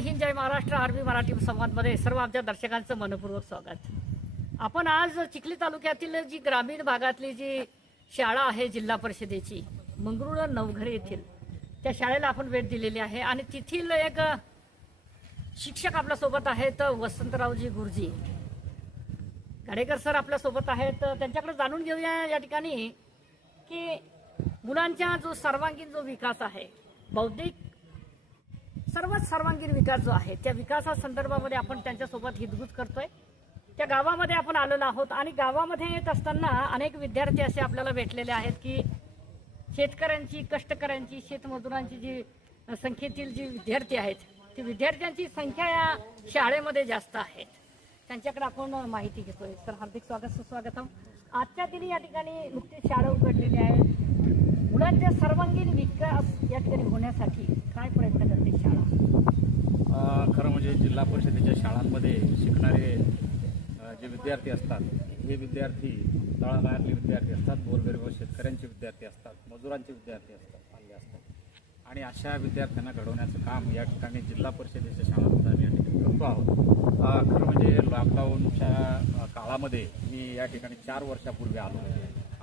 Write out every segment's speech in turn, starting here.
हिंद, जय Maharashtra. RB Marathi संवादमध्ये सर्व आमच्या दर्शकांचं मनपूर्वक स्वागत. आपण आज चिखली तालुक्यातील जी ग्रामीण भागातली जी शाळा आहे जिल्हा परिषदेची मंगरुळ नवघरे येथील त्या शाळेला आपण भेट दिलेली आहे आणि तेथील एक शिक्षक आपल्यासोबत आहेत वसंतरावजी गुरुजी गाडेकर सर आपल्यासोबत आहेत. त्यांच्याकडे जाणून घेऊया या ठिकाणी की मुलांचा जो सर्वांगीण जो विकास आहे, बौद्धिक सर्वात सर्वांगीण विकास जो आहे त्या विकासासंदर्भामध्ये आपण त्यांच्यासोबत हितगुज करतोय. त्या गावामध्ये आपण आलेलो आहोत आणि गावामध्ये येत असताना अनेक विद्यार्थी असे आपल्याला भेटलेले आहेत की शेतकऱ्यांची, कष्टकऱ्यांची, शेतमजुरांची जी संख्येतील जी विद्यार्थी आहेत ती विद्यार्थ्यांची संख्या या शाळेमध्ये जास्त आहे. त्यांच्याकडे आपण माहिती घेतोय. सर, हार्दिक स्वागत, सुस्वागतम. आजच्या दिनी या ठिकाणी नुकतीच शाळा उघडलेली आहे. मुलांचा सर्वांगीण विकास या ठिकाणी होण्यासाठी काय प्रयत्न करते शाळा? खरं म्हणजे जिल्हा परिषदेच्या शाळांमध्ये शिकणारे जे विद्यार्थी असतात हे विद्यार्थी तळागाळातले विद्यार्थी असतात, गोरगरीब शेतकऱ्यांचे विद्यार्थी असतात, मजुरांचे विद्यार्थी असतात, पाल्य असतात आणि अशा विद्यार्थ्यांना घडवण्याचं काम या ठिकाणी जिल्हा परिषदेच्या शाळांमध्ये आम्ही या ठिकाणी करतो आहोत. खरं म्हणजे लॉकडाऊनच्या काळामध्ये मी या ठिकाणी 4 वर्षापूर्वी आलो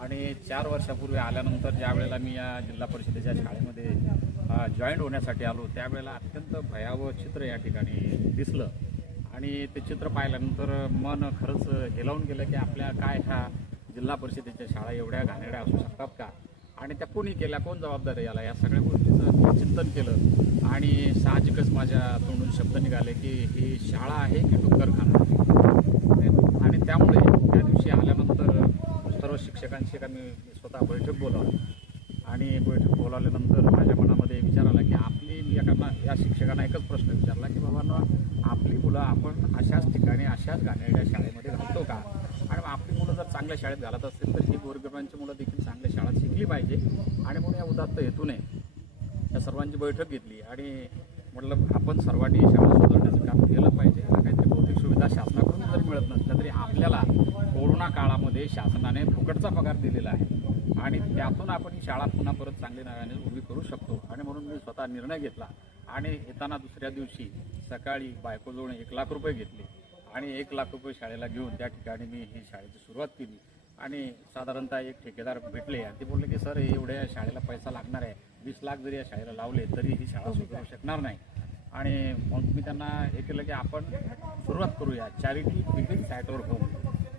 आणि 4 वर्षापूर्वी आल्यानंतर ज्या वेळेला मी या जिल्हा परिषदेच्या शाळेमध्ये जॉईंट होण्यासाठी आलो त्यावेळेला अत्यंत भयावह चित्र या ठिकाणी दिसलं आणि ते चित्र पाहिल्यानंतर मन खरंच हेलावून गेलं की आपल्या काय ह्या जिल्हा परिषदेच्या शाळा एवढ्या घाणेरड्या असू शकतात का आणि त्या कोणी केल्या, कोण जबाबदार याला, या सगळ्या गोष्टीचं चिंतन केलं आणि साहजिकच माझ्या तोंडून शब्द निघाले की ही शाळा आहे की डुक्करखाना. आणि त्यामुळे त्या दिवशी आल्यानंतर सर्व शिक्षकांशी आम्ही स्वतः बैठक बोलावली आणि बैठक बोलावल्यानंतर माझ्या मनामध्ये विचार आला की आपली या शिक्षकांना एकच प्रश्न विचारला की बाबांनो, आपली मुलं आपण अशाच ठिकाणी अशाच घाणेरड्या शाळेमध्ये घालतो का? आणि आपली मुलं जर चांगल्या शाळेत घालत असतील तर ही गोरगरिबांची मुलं देखील चांगल्या शाळेत शिकली पाहिजे. आणि म्हणून या उदात्त हेतूने या सर्वांची बैठक घेतली आणि म्हटलं आपण सर्वांनी शाळा सुधारण्याचं काम केलं पाहिजे. काहीतरी भौतिक सुविधा शासनाकडून जरी मिळत नसल्या तरी आपल्याला कोरोना काळामध्ये शासनाने फुकटचा पगार दिलेला आहे आणि त्यातून आपण ही शाळा पुन्हा परत चांगली नव्याने उभी करू शकतो. आणि म्हणून मी स्वतः निर्णय घेतला आणि येताना दुसऱ्या दिवशी सकाळी बायकोजवळ 1 लाख रुपये घेतले आणि 1 लाख रुपये शाळेला घेऊन त्या ठिकाणी मी ही शाळेची सुरुवात केली. आणि साधारणतः एक ठेकेदार भेटले आणि ते बोलले की सर, एवढ्या शाळेला पैसा लागणार आहे, 20 लाख जरी या शाळेला लावले तरी ही शाळा सुरू शकणार नाही. आणि मग मी त्यांना हे केलं की आपण सुरुवात करूया, charity begins at our home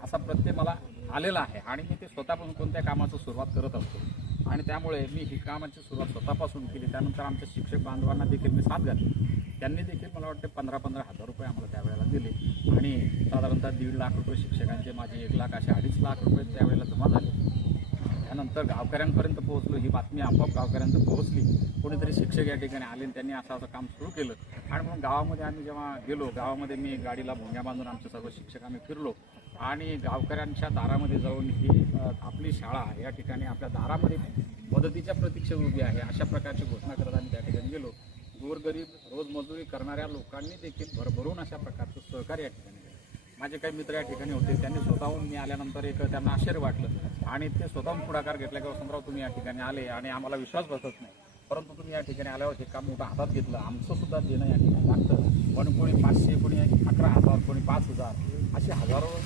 असा प्रत्यय मला आलेला आहे आणि मी ते स्वतःपासून कोणत्या कामाचं सुरुवात करत असतो आणि त्यामुळे मी ही कामाची सुरुवात स्वतःपासून केली. त्यानंतर आमच्या शिक्षक बांधवांना देखील मी साथ घातली. त्यांनी देखील मला वाटते 15-15 हजार रुपये आम्हाला त्यावेळेला दिले आणि साधारणतः 1.5 लाख रुपये शिक्षकांचे, माझे 1 लाख असे 2.5 लाख रुपये त्यावेळेला जमा झाले. त्यानंतर गावकऱ्यांपर्यंत पोहोचलो. ही बातमी आपोआप गावकऱ्यांपर्यंत पोहोचली. कोणीतरी शिक्षक या ठिकाणी आले आणि त्यांनी असं काम सुरू केलं आणि म्हणून गावामध्ये आम्ही जेव्हा गेलो, गावामध्ये मी गाडीला भोंग्या बांधून आमचे सर्व शिक्षक आम्ही फिरलो आणि गावकऱ्यांच्या दारामध्ये जाऊन ही आपली शाळा या ठिकाणी आपल्या दारामध्ये मदतीच्या प्रतीक्षेत उभी आहे अशा प्रकारची घोषणा करत आम्ही त्या ठिकाणी गेलो. गोरगरीब रोजमजुरी करणाऱ्या लोकांनी देखील भरभरून अशा प्रकारचं सहकार्य या ठिकाणी केलं. माझे काही मित्र या ठिकाणी होते, त्यांनी स्वतःहून मी आल्यानंतर त्यांना आश्चर्य वाटलं आणि ते स्वतःहून पुढाकार घेतला की वसंतराव, तुम्ही या ठिकाणी आले आणि आम्हाला विश्वास बसत नाही, परंतु तुम्ही या ठिकाणी आल्यावर हे काम मोठं हातात घेतलं. आमचं सुद्धा देणं या ठिकाणी लागतं. पण कोणी 500, कोणी 11,000, कोणी 5,000 असे हजारो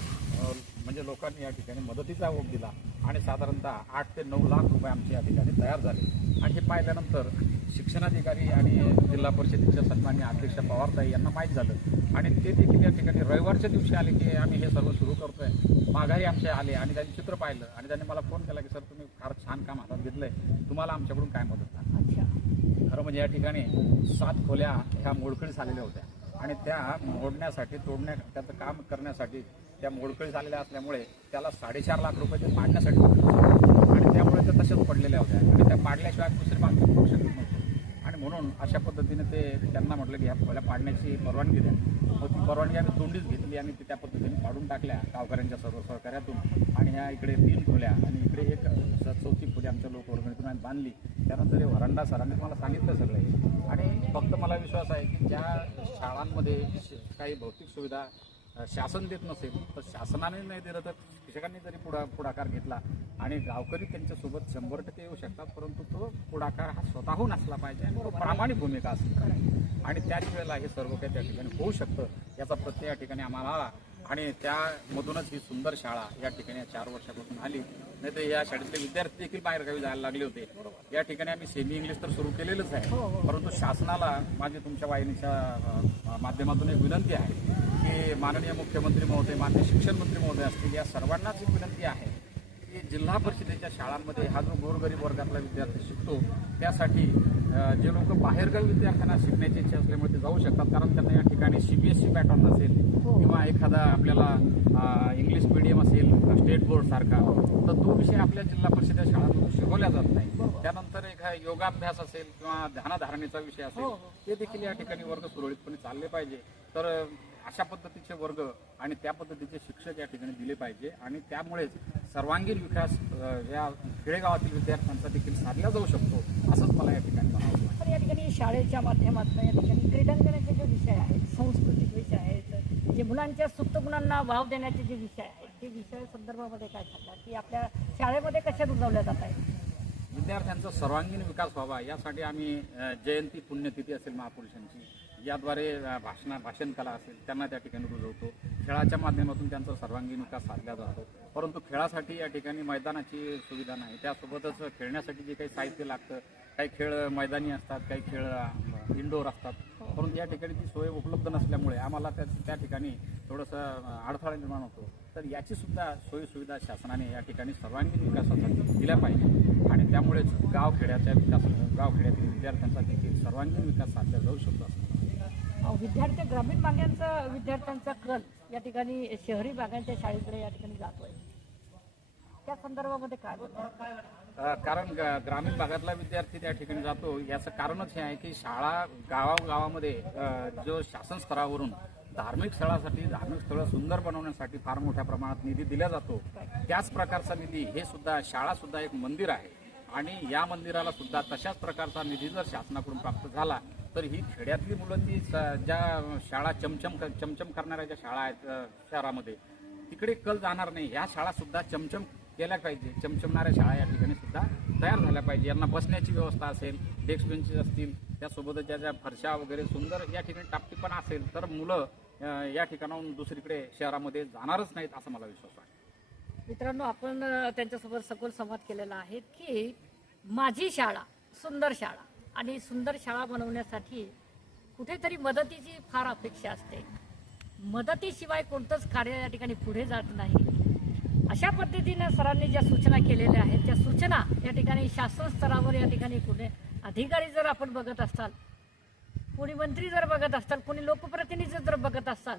म्हणजे लोकांनी या ठिकाणी मदतीचा ओघ दिला आणि साधारणतः 8 ते 9 लाख रुपये आमचे या ठिकाणी तयार झाले. आणि हे पाहिल्यानंतर शिक्षणाधिकारी आणि जिल्हा परिषदेच्या सन्माननीय अध्यक्ष पवारताई यांना माहीत झालं आणि ते देखील या ठिकाणी रविवारच्या दिवशी आले की आम्ही हे सर्व सुरू करतोय. माघारी आमचे आले आणि त्यांनी चित्र पाहिलं आणि त्यांनी मला फोन केला की सर, तुम्ही फार छान काम हातात घेतलंय, तुम्हाला आमच्याकडून काय मदत लागते? खरं म्हणजे या ठिकाणी 7 खोल्या ह्या मोडकळीस आलेल्या होत्या आणि त्या मोडण्यासाठी, त्याचं काम करण्यासाठी त्या मोडकळीस आलेल्या असल्यामुळे त्याला 4.5 लाख रुपये ते पाडण्यासाठी आणि त्यामुळे त्या तशाच पडलेल्या होत्या आणि त्या पाडल्याशिवाय दुसरी बांधकाम करू शकत नव्हतं. आणि म्हणून अशा पद्धतीने त्यांना म्हटलं की ह्या खोल्या पाडण्याची परवानगी द्या. मग ती परवानगी आम्ही तोंडीच घेतली आणि ती त्या पद्धतीने पाडून टाकल्या गावकऱ्यांच्या सर्व सहकार्यातून. आणि ह्या इकडे 3 खोल्या आणि इकडे एक 4थी खोली आमच्या लोकवर्गणीतून आम्ही बांधली. त्यानंतर हे व्हरांडा सरांनी मला सांगितलं सगळं. आणि फक्त मला विश्वास आहे की ज्या शाळांमध्ये काही भौतिक सुविधा शासन देत नसेल तर शासनाने नाही दिलं तर शिक्षकांनी जरी पुढाकार घेतला आणि गावकरी त्यांच्यासोबत 100% येऊ शकतात, परंतु तो पुढाकार हा स्वतःहून असला पाहिजे आणि तो प्रामाणिक भूमिका असली पाहिजे आणि त्याच वेळेला हे सर्व काही त्या ठिकाणी होऊ शकतं याचा प्रत्यय या ठिकाणी आम्हाला आला आणि त्यामधूनच ही सुंदर शाळा या ठिकाणी 4 वर्षापासून आली. नाही तर या शाळेतले विद्यार्थी देखील बाहेरगावी जायला लागले होते. या ठिकाणी आम्ही सेमी इंग्लिश तर सुरू केलेलंच आहे, परंतु शासनाला माझी तुमच्या वाहिनीच्या माध्यमातून एक विनंती आहे की माननीय मुख्यमंत्री महोदय, माननीय शिक्षण मंत्री महोदय असतील, या सर्वांनाच एक विनंती आहे की जिल्हा परिषदेच्या शाळांमध्ये हा जो गोरगरीब वर्गातला विद्यार्थी शिकतो त्यासाठी जे लोक बाहेरगावी विद्यार्थ्यांना शिकण्याची इच्छा असल्यामुळे ते जाऊ शकतात, कारण त्यांना या ठिकाणी CBSE पॅटर्न असेल किंवा एखादा आपल्याला इंग्लिश मीडियम असेल स्टेट बोर्ड सारखा, तर तो विषय आपल्या जिल्हा परिषदेच्या शाळांमधून शिकवला जात नाही. त्यानंतर एखादा योगाभ्यास असेल किंवा ध्यानधारणेचा विषय असेल ते देखील या ठिकाणी वर्ग सुरळीतपणे चालले पाहिजे. तर अशा पद्धतीचे वर्ग आणि त्या पद्धतीचे शिक्षक या ठिकाणी दिले पाहिजे आणि त्यामुळेच सर्वांगीण विकास या खेडेगावातील विद्यार्थ्यांचा देखील साधला जाऊ शकतो असंच मला या ठिकाणी म्हणावं. तर या ठिकाणी शाळेच्या माध्यमातून या ठिकाणी क्रीडांगणाचे जे विषय आहेत, सांस्कृतिक विषय आहेत, जे मुलांच्या सुप्त गुणांना वाव देण्याचे जे विषय आहेत, ते विषय संदर्भामध्ये काय सांगतात की आपल्या शाळेमध्ये कशा रुजवल्या जात आहेत? विद्यार्थ्यांचा सर्वांगीण विकास व्हावा यासाठी आम्ही जयंती पुण्यतिथी असेल महापुरुषांची, याद्वारे भाषण कला असेल त्यांना त्या ठिकाणी रुजवतो. खेळाच्या माध्यमातून त्यांचा सर्वांगीण विकास साधला जातो, परंतु खेळासाठी या ठिकाणी मैदानाची सुविधा नाही. त्यासोबतच खेळण्यासाठी जे काही साहित्य लागतं, काही खेळ मैदानी असतात, काही खेळ इंडोर असतात, परंतु या ठिकाणी ती सोय उपलब्ध नसल्यामुळे आम्हाला त्या ठिकाणी थोडंसं अडथळा निर्माण होतो. तर याची सुद्धा सोयी सुविधा शासनाने या ठिकाणी सर्वांगीण विकासासाठी दिल्या पाहिजे आणि त्यामुळेच गावखेड्यातील विद्यार्थ्यांचा देखील सर्वांगीण विकास साधला जाऊ शकतो. विद्यार्थी ग्रामीण विद्यार्थ्यांचा कल या ठिकाणी शहरी भागांच्या शाळेकडे या ठिकाणी जातोय, त्या संदर्भामध्ये काय बोलतो? कारण ग्रामीण भागातला विद्यार्थी त्या ठिकाणी जातो याचं कारणच हे आहे की शाळा गावामध्ये जो शासन स्तरावरून धार्मिक स्थळं सुंदर बनवण्यासाठी फार मोठ्या प्रमाणात निधी दिला जातो. त्याच प्रकारचा निधी हे सुद्धा शाळा सुद्धा एक मंदिर आहे आणि या मंदिराला सुद्धा तशाच प्रकारचा निधी जर शासनाकडून प्राप्त झाला तर ही खेड्यातली मुलं ती ज्या शाळा चमचम करणाऱ्या ज्या शाळा आहेत शहरामध्ये तिकडे कल जाणार नाही. ह्या शाळा सुद्धा चमचम केल्या पाहिजे, चमचमणाऱ्या शाळा या ठिकाणी सुद्धा तयार झाल्या पाहिजे. यांना बसण्याची व्यवस्था असेल, डेस्क बेंचेस असतील, त्यासोबतच ज्या फरशा वगैरे सुंदर या ठिकाणी टापटीपणा असेल तर मुलं या ठिकाणाहून दुसरीकडे शहरामध्ये जाणारच नाहीत असं मला विश्वास आहे. मित्रांनो, आपण त्यांच्यासोबत सखोल संवाद केलेला आहे की माझी शाळा सुंदर शाळा आणि सुंदर शाळा बनवण्यासाठी कुठेतरी मदतीची फार अपेक्षा असते. मदतीशिवाय कोणतंच कार्य या ठिकाणी पुढे जात नाही. अशा पद्धतीनं सरांनी ज्या सूचना केलेल्या आहेत त्या सूचना या ठिकाणी शासन स्तरावर या ठिकाणी कुठे अधिकारी जर आपण बघत असाल, कोणी मंत्री जर बघत असताल, कोणी लोकप्रतिनिधी जर बघत असाल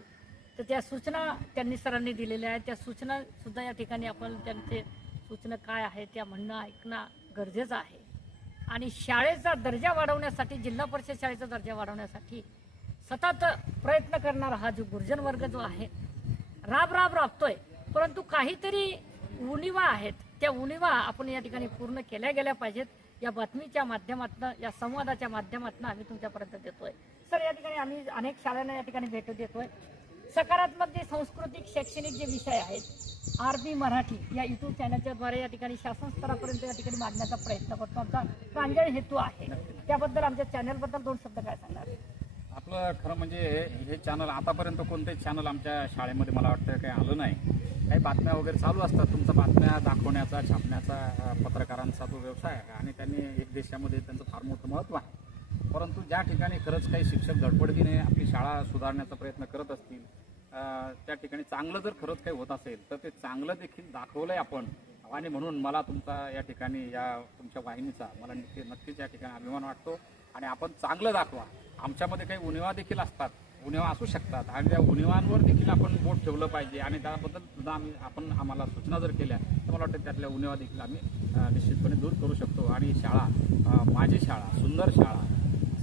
तर त्या सूचना त्यांनी सरांनी दिलेल्या आहेत. त्या सूचना सुद्धा या ठिकाणी आपण त्यांचे सूचना काय आहे त्या म्हणणं ऐकणं गरजेचं आहे. आणि शाळेचा दर्जा वाढवण्यासाठी, जिल्हा परिषद शाळेचा दर्जा वाढवण्यासाठी सतत प्रयत्न करणारा हा जो गुर्जन वर्ग जो आहे राबतोय, परंतु काहीतरी उणिवा आहेत, त्या उणिवा आपण या ठिकाणी पूर्ण केल्या गेल्या पाहिजेत. या बातमीच्या माध्यमातून, या संवादाच्या माध्यमातून आम्ही तुमच्यापर्यंत देतोय. सर, या ठिकाणी आम्ही अनेक शाळांना या ठिकाणी भेट देतोय. सकारात्मक जे सांस्कृतिक शैक्षणिक जे विषय आहेत, RB मराठी या YouTube चॅनलच्या द्वारे या ठिकाणी शासन स्तरापर्यंत या ठिकाणी मांडण्याचा प्रयत्न करतो. आमचा प्रांजळ हेतू आहे. त्याबद्दल आमच्या चॅनलबद्दल 2 शब्द काय सांगणार? आपलं खरं म्हणजे हे चॅनल आतापर्यंत कोणतेच चॅनल आमच्या शाळेमध्ये मला वाटतं काही आलं नाही. काही बातम्या वगैरे चालू असतात, तुमचा बातम्या दाखवण्याचा, छापण्याचा पत्रकारांचा तो व्यवसाय आहे आणि त्यांनी एक देशामध्ये त्यांचं फार मोठं महत्त्व आहे. परंतु ज्या ठिकाणी खरंच काही शिक्षक धडपडीने आपली शाळा सुधारण्याचा प्रयत्न करत असतील, त्या ठिकाणी चांगलं जर खरंच काही होत असेल तर ते चांगलं देखील दाखवलंय आपण. आणि म्हणून मला तुमचा या ठिकाणी या तुमच्या वाहिनीचा मला नक्कीच या ठिकाणी अभिमान वाटतो. आणि आपण चांगलं दाखवा. आमच्यामध्ये काही उणिवा देखील असतात, उणिवा असू शकतात आणि त्या उणिवांवर देखील आपण बोट ठेवलं पाहिजे आणि त्याबद्दल सुद्धा आपण आम्हाला सूचना जर केल्या तर मला वाटतं त्यातल्या उणिवा देखील आम्ही निश्चितपणे दूर करू शकतो. आणि शाळा, माझी शाळा, सुंदर शाळा,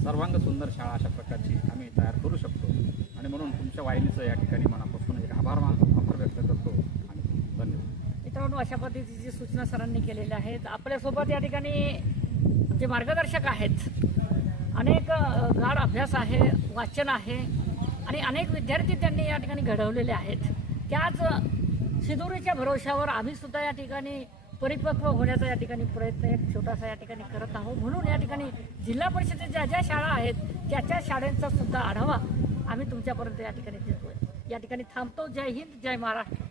सर्वांग सुंदर शाळा अशा प्रकारची आम्ही तयार करू शकतो. आणि म्हणून तुमच्या वाहिनीचं या ठिकाणी मनापासून एक आभार व्यक्त करतो आणि धन्यवाद. मित्रांनो, अशा पद्धतीची सूचना सरांनी केलेल्या आहेत. आपल्यासोबत या ठिकाणी जे मार्गदर्शक आहेत, अनेक गाढ अभ्यास आहे, वाचन आहे, आणि अनेक विद्यार्थी त्यांनी या ठिकाणी घडवलेले आहेत. त्याच शिदोरीच्या भरोशावर आम्ही सुद्धा या ठिकाणी परिपक्व होण्याचा या ठिकाणी प्रयत्न एक छोटासा या ठिकाणी करत आहोत. म्हणून या ठिकाणी जिल्हा परिषदेच्या ज्या शाळा आहेत त्या शाळांचा सुद्धा आढावा आम्ही तुमच्यापर्यंत या ठिकाणी देतोय. या ठिकाणी थांबतो. जय हिंद, जय महाराष्ट्र.